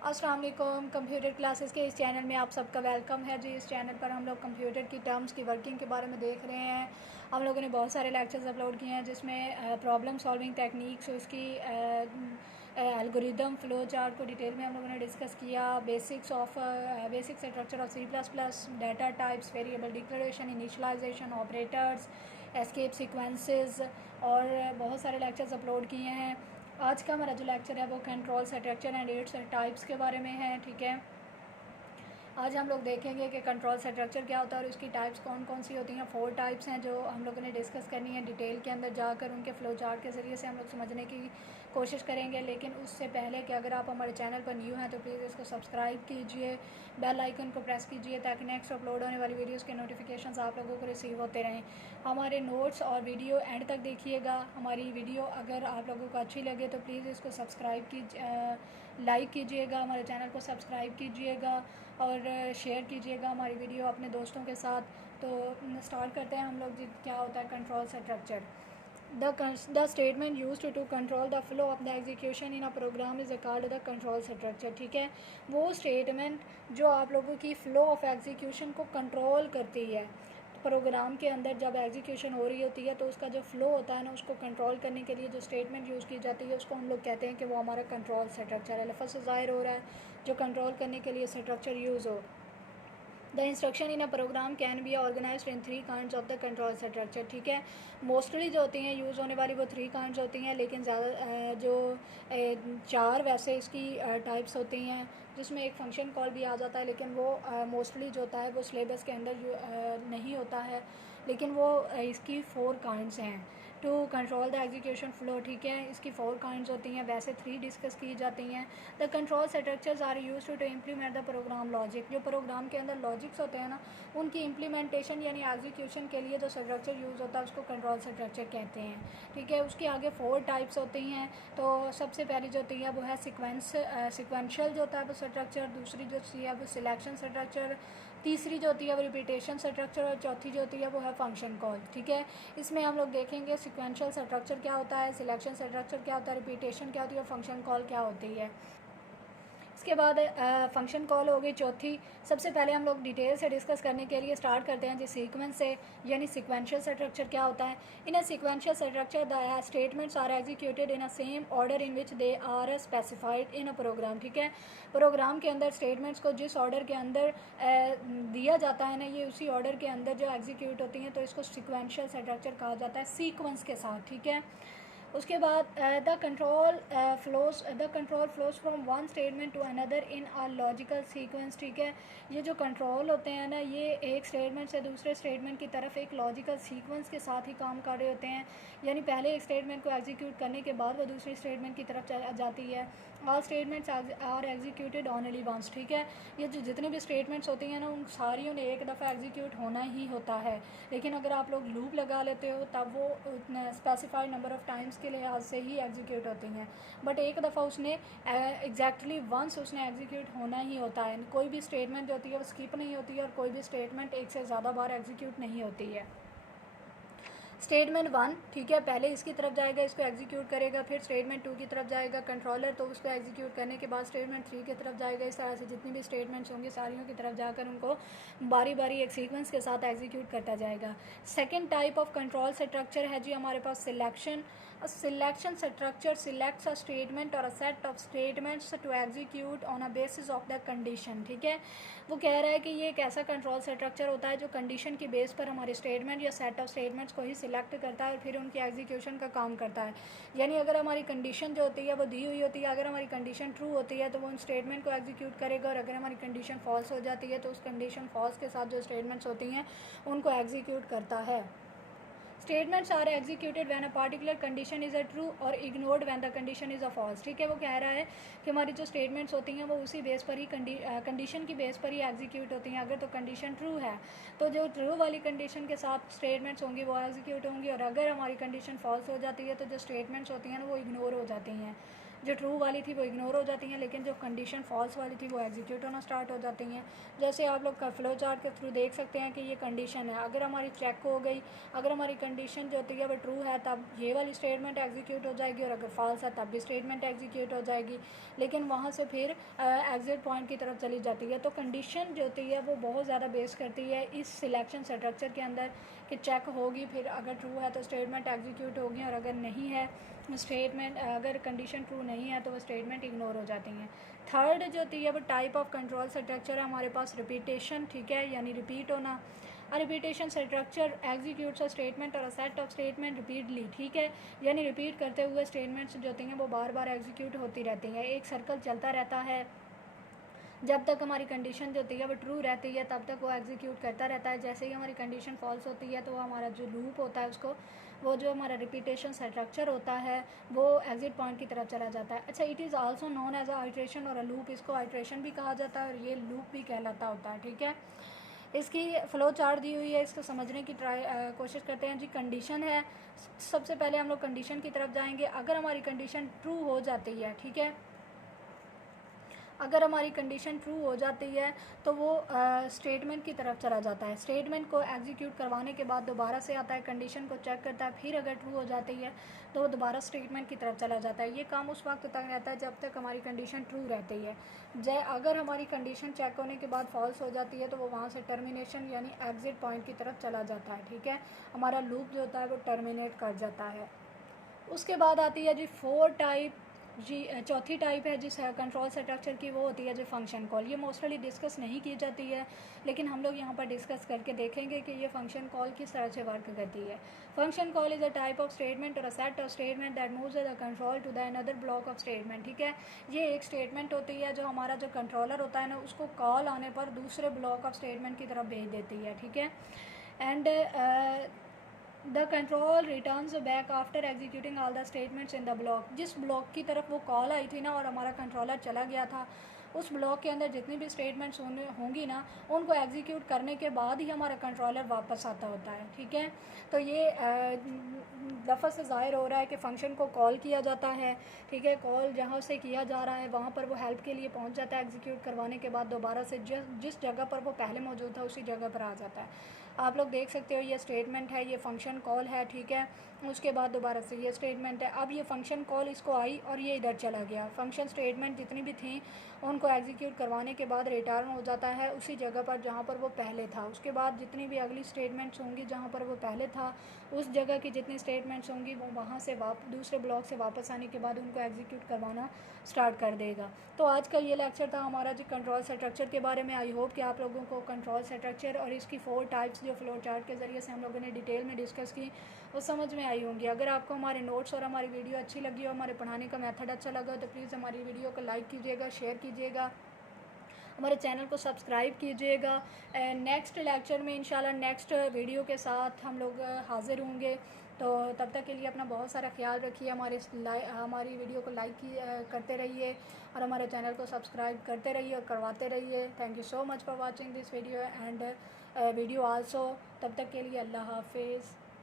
अस्सलाम वालेकुम। Computer classes के इस चैनल में आप सबका वेलकम है जी। इस चैनल पर हम लोग कंप्यूटर की टर्म्स की वर्किंग के बारे में देख रहे हैं। हम लोगों ने बहुत सारे लेक्चर्स अपलोड किए हैं जिसमें प्रॉब्लम सॉल्विंग टेक्निक्स, उसकी एल्गोरिदम, फ्लो चार्ट को डिटेल में हम लोगों ने डिस्कस किया। Basic structure of C++, data types, variable declaration, initialisation, operators, escape sequences और बहुत सारे लेक्चर्स अपलोड किए हैं। आज का हमारा जो लेक्चर है वो control structure and its types के बारे में है। ठीक है, आज हम लोग देखेंगे कि कंट्रोल स्ट्रक्चर क्या होता है और उसकी टाइप्स कौन कौन सी होती हैं। 4 टाइप्स हैं जो हम लोगों ने डिस्कस करनी है डिटेल के अंदर जाकर, उनके फ्लो चार्ट के ज़रिए से हम लोग समझने की कोशिश करेंगे। लेकिन उससे पहले कि अगर आप हमारे चैनल पर न्यू हैं तो प्लीज़ इसको सब्सक्राइब कीजिए, बेल आइकन को प्रेस कीजिए ताकि नेक्स्ट अपलोड होने वाली वीडियोज़ के नोटिफिकेशन आप लोगों को रिसीव होते रहें। हमारे नोट्स और वीडियो एंड तक देखिएगा। हमारी वीडियो अगर आप लोगों को अच्छी लगे तो प्लीज़ इसको सब्सक्राइब कीजिए, लाइक कीजिएगा, हमारे चैनल को सब्सक्राइब कीजिएगा और शेयर कीजिएगा हमारी वीडियो अपने दोस्तों के साथ। तो स्टार्ट करते हैं हम लोग जी। क्या होता है control structure? The statement used to control the flow of the execution in a program is called the control structure. ठीक है, वो स्टेटमेंट जो आप लोगों की फ़्लो ऑफ एग्जीक्यूशन को कंट्रोल करती है। प्रोग्राम के अंदर जब एग्जीक्यूशन हो रही होती है तो उसका जो फ्लो होता है ना, उसको कंट्रोल करने के लिए जो स्टेटमेंट यूज़ की जाती है उसको हम लोग कहते हैं कि वो हमारा कंट्रोल स्ट्रक्चर है। लफ्ज़ से ज़ाहिर हो रहा है जो कंट्रोल करने के लिए स्ट्रक्चर यूज़ हो। The instruction in a program can be organised in 3 kinds of the control structure. ठीक है, मोस्टली जो होती हैं यूज़ होने वाली वो 3 काइंड्स होती हैं, लेकिन ज़्यादा जो 4 वैसे इसकी टाइप्स होती हैं जिसमें एक फंक्शन कॉल भी आ जाता है, लेकिन वो मोस्टली जो होता है वो सिलेबस के अंदर नहीं होता है, लेकिन वो इसकी 4 काइंड्स हैं to control the execution flow. ठीक है, इसकी 4 काइंड्स होती हैं, वैसे 3 डिस्कस की जाती हैं। The control structures are use to implement the program logic. जो प्रोग्राम के अंदर लॉजिक्स होते हैं ना, उनकी इम्प्लीमेंटेशन यानी एग्जीक्यूशन के लिए जो स्ट्रक्चर यूज़ होता है उसको कंट्रोल स्ट्रक्चर कहते हैं। ठीक है, उसके आगे 4 टाइप्स होती हैं। तो सबसे पहली जो होती है वो है सिक्वेंशियल जो होता है वो स्ट्रक्चर, दूसरी जो होती है वो सिलेक्शन स्ट्रक्चर, तीसरी जो होती है वो रिपीटेशन स्ट्रक्चर और चौथी जो होती है वो है फंक्शन कॉल। ठीक है, इसमें हम लोग देखेंगे सिक्वेंशियल स्ट्रक्चर क्या होता है, सिलेक्शन स्ट्रक्चर क्या होता है, रिपीटेशन क्या होती है और फंक्शन कॉल क्या होती है। इसके बाद फंक्शन कॉल हो गई चौथी। सबसे पहले हम लोग डिटेल से डिस्कस करने के लिए स्टार्ट करते हैं जिस सीक्वेंस से, यानी सीक्वेंशियल स्ट्रक्चर क्या होता है। In a sequential structure the statements are executed in a same order in which they are specified in a program. ठीक है, प्रोग्राम के अंदर स्टेटमेंट्स को जिस ऑर्डर के अंदर दिया जाता है ना, ये उसी ऑर्डर के अंदर जो एग्जीक्यूट होती हैं, तो इसको सीक्वेंशियल स्ट्रक्चर कहा जाता है, सीक्वेंस के साथ। ठीक है, उसके बाद the control flows from one statement to another in a logical sequence. ठीक है, ये जो कंट्रोल होते हैं ना, ये एक स्टेटमेंट से दूसरे स्टेटमेंट की तरफ एक लॉजिकल सीक्वेंस के साथ ही काम कर रहे होते हैं, यानी पहले एक स्टेटमेंट को एग्जीक्यूट करने के बाद वो दूसरी स्टेटमेंट की तरफ जाती है। All statements are executed only once. ठीक है, ये जो जितनी भी स्टेटमेंट्स होती हैं ना, उन सारियों ने एक दफ़ा एग्जीक्यूट होना ही होता है, लेकिन अगर आप लोग लूप लगा लेते हो तब वो स्पेसिफाइड नंबर ऑफ़ टाइम्स के लिहाज से ही एग्जीक्यूट होती हैं। बट एक दफ़ा उसने एग्जैक्टली वंस उसने एग्जीक्यूट होना ही होता है। कोई भी स्टेटमेंट जो होती है वो स्किप नहीं होती है और कोई भी स्टेटमेंट एक से ज़्यादा बार एग्जीक्यूट नहीं होती है। स्टेटमेंट 1, ठीक है, पहले इसकी तरफ जाएगा, इसको एग्जीक्यूट करेगा, फिर स्टेटमेंट 2 की तरफ जाएगा कंट्रोलर, तो उसको एग्जीक्यूट करने के बाद स्टेटमेंट 3 की तरफ जाएगा। इस तरह से जितनी भी स्टेटमेंट्स होंगी सारियों की तरफ जाकर उनको बारी बारी एक सीक्वेंस के साथ एग्जीक्यूट करता जाएगा। Second type of control structure है जी हमारे पास selection. Selection structure selects a statement और a set of statements to execute on a basis of the condition. ठीक है, वो कह रहा है कि ये एक ऐसा कंट्रोल स्ट्रक्चर होता है जो कंडीशन की बेस पर हमारे स्टेटमेंट या सेट ऑफ स्टेटमेंट्स को ही सिलेक्ट करता है और फिर उनकी एग्जीक्यूशन का काम करता है। यानी अगर हमारी कंडीशन जो होती है वो दी हुई होती है, अगर हमारी कंडीशन ट्रू होती है तो वो उन स्टेटमेंट को एग्जीक्यूट करेगा, और अगर हमारी कंडीशन फॉल्स हो जाती है तो उस कंडीशन फॉल्स के साथ जो स्टेटमेंट्स होती हैं उनको एग्जीक्यूट करता है। Statements are executed when a particular condition is a true और ignored when the condition is a false. ठीक है, वो कह रहा है कि हमारी जो स्टेटमेंट्स होती हैं वो उसी बेस पर ही कंडीशन की बेस पर ही एग्जीक्यूट होती हैं। अगर तो कंडीशन ट्रू है तो जो ट्रू वाली कंडीशन के साथ स्टेटमेंट्स होंगी वो एग्जीक्यूट होंगी, और अगर हमारी कंडीशन फॉल्स हो जाती है तो जो स्टेटमेंट्स होती हैं ना वो इग्नोर हो जाती हैं। जो ट्रू वाली थी वो इग्नोर हो जाती हैं, लेकिन जो कंडीशन फॉल्स वाली थी वो एग्जीक्यूट होना स्टार्ट हो जाती हैं। जैसे आप लोग फ्लो चार्ट के थ्रू देख सकते हैं कि ये कंडीशन है, अगर हमारी चेक हो गई, अगर हमारी कंडीशन जो होती है वो ट्रू है तब ये वाली स्टेटमेंट एग्जीक्यूट हो जाएगी, और अगर फॉल्स है तब भी स्टेटमेंट एग्जीक्यूट हो जाएगी, लेकिन वहाँ से फिर एग्जिट पॉइंट की तरफ चली जाती है। तो कंडीशन जो होती है वो बहुत ज़्यादा बेस करती है इस सिलेक्शन स्ट्रक्चर के अंदर कि चेक होगी, फिर अगर ट्रू है तो स्टेटमेंट एग्जीक्यूट होगी, और अगर नहीं है स्टेटमेंट, अगर कंडीशन ट्रू नहीं है तो वो स्टेटमेंट इग्नोर हो जाती हैं। थर्ड जो होती है वो टाइप ऑफ कंट्रोल स्ट्रक्चर है हमारे पास रिपीटेशन, ठीक है, यानी रिपीट होना। Repetition structure executes a statement और a set of statement repeatedly, ठीक है, यानी रिपीट करते हुए स्टेटमेंट्स जो होती हैं वो बार बार एग्जीक्यूट होती रहती हैं, एक सर्कल चलता रहता है। जब तक हमारी कंडीशन जो होती है वो ट्रू रहती है तब तक वो एग्जीक्यूट करता रहता है। जैसे ही हमारी कंडीशन फॉल्स होती है तो हमारा जो लूप होता है उसको, वो जो हमारा रिपीटेशन स्ट्रक्चर होता है वो एग्जिट पॉइंट की तरफ चला जाता है। अच्छा, it is also known as a iteration or a loop, इसको आइट्रेशन भी कहा जाता है और ये लूप भी कहलाता होता है, ठीक है। इसकी फ़्लो चार्ट दी हुई है, इसको समझने की कोशिश करते हैं जी। कंडीशन है, सबसे पहले हम लोग कंडीशन की तरफ जाएंगे। अगर हमारी कंडीशन ट्रू हो जाती है, ठीक है, अगर हमारी कंडीशन ट्रू हो जाती है तो वो स्टेटमेंट की तरफ चला जाता है। स्टेटमेंट को एग्जीक्यूट करवाने के बाद दोबारा से आता है, कंडीशन को चेक करता है, फिर अगर ट्रू हो जाती है तो वो दोबारा स्टेटमेंट की तरफ चला जाता है। ये काम उस वक्त तक रहता है जब तक हमारी कंडीशन ट्रू रहती है। अगर हमारी कंडीशन चेक होने के बाद फॉल्स हो जाती है तो वो वहाँ से टर्मिनेशन यानी एग्जिट पॉइंट की तरफ चला जाता है, ठीक है, हमारा लूप जो होता है वो टर्मिनेट कर जाता है। उसके बाद आती है जी 4 टाइप जी। चौथी टाइप है जिस कंट्रोल स्ट्रक्चर की, वो होती है जो फंक्शन कॉल। ये मोस्टली डिस्कस नहीं की जाती है, लेकिन हम लोग यहाँ पर डिस्कस करके देखेंगे कि ये फंक्शन कॉल किस तरह से वर्क करती है। Function call is a type of statement और a set of statement that moves the control to the another block of statement, ठीक है। ये एक स्टेटमेंट होती है जो हमारा जो कंट्रोलर होता है ना उसको कॉल आने पर दूसरे ब्लॉक ऑफ स्टेटमेंट की तरफ भेज देती है, ठीक है। And the control returns back after executing all the statements in the block. जिस ब्लॉक की तरफ वो कॉल आई थी ना और हमारा कंट्रोलर चला गया था, उस ब्लॉक के अंदर जितनी भी स्टेटमेंट्स होंगी ना उनको एग्जीक्यूट करने के बाद ही हमारा कंट्रोलर वापस आता होता है, ठीक है। तो ये लफ्ज़ से ज़ाहिर हो रहा है कि फ़ंक्शन को कॉल किया जाता है, ठीक है। कॉल जहाँ से किया जा रहा है वहाँ पर वो हेल्प के लिए पहुँच जाता है, एग्जीक्यूट करवाने के बाद दोबारा से जिस जगह पर वो पहले मौजूद था उसी जगह पर आ जाता है। आप लोग देख सकते हो ये स्टेटमेंट है, ये फंक्शन कॉल है, ठीक है। उसके बाद दोबारा से ये स्टेटमेंट है। अब ये फंक्शन कॉल इसको आई और ये इधर चला गया। फंक्शन स्टेटमेंट जितनी भी थी उनको एग्जीक्यूट करवाने के बाद रिटर्न हो जाता है उसी जगह पर जहाँ पर वो पहले था। उसके बाद जितनी भी अगली स्टेटमेंट्स होंगी जहाँ पर वो पहले था उस जगह की जितनी स्टेटमेंट्स होंगी वो वहाँ से दूसरे ब्लॉक से वापस आने के बाद उनको एग्जीक्यूट करवाना स्टार्ट कर देगा। तो आज का ये लेक्चर था हमारा जी कंट्रोल स्ट्रक्चर के बारे में। आई होप कि आप लोगों को कंट्रोल स्ट्रक्चर और इसकी 4 टाइप्स जो फ्लो चार्ट के ज़रिए से हम लोगों ने डिटेल में डिस्कस की वो समझ में आई होंगी। अगर आपको हमारे नोट्स और हमारी वीडियो अच्छी लगी हो, हमारे पढ़ाने का मेथड अच्छा लगा तो प्लीज़ हमारी वीडियो को लाइक कीजिएगा, शेयर कीजिएगा, हमारे चैनल को सब्सक्राइब कीजिएगा। नेक्स्ट लेक्चर में इंशाल्लाह नेक्स्ट वीडियो के साथ हम लोग हाज़िर होंगे। तो तब तक के लिए अपना बहुत सारा ख्याल रखिए, हमारी वीडियो को लाइक करते रहिए और हमारे चैनल को सब्सक्राइब करते रहिए और करवाते रहिए। Thank you so much for watching this video and video also. तब तक के लिए अल्लाह हाफिज़।